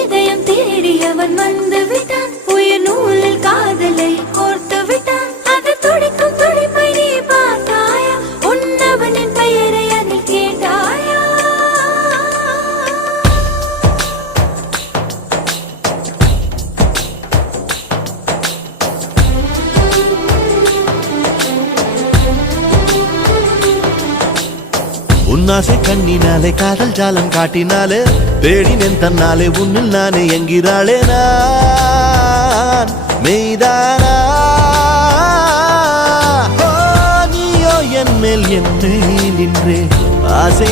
இதயம் தேடி அவன் வந்து விட்டான், உயிர் நூலில் காதலை கோர்த்து விட்டான். அது துடிக்கும் துடிப்பை நீ பார்த்தாயா, உன்னவனின் பெயரை அதில் கேட்டாயா? உன்னாசை கண்ணினாலே காதல் ஜாலம் காட்டினாலே தேடினேன் தன்னாலே உன்னில் நானே என்கிறாளே நான் மெய்தானா? நீயோ என் மேல் என்னை நின்றே ஆசை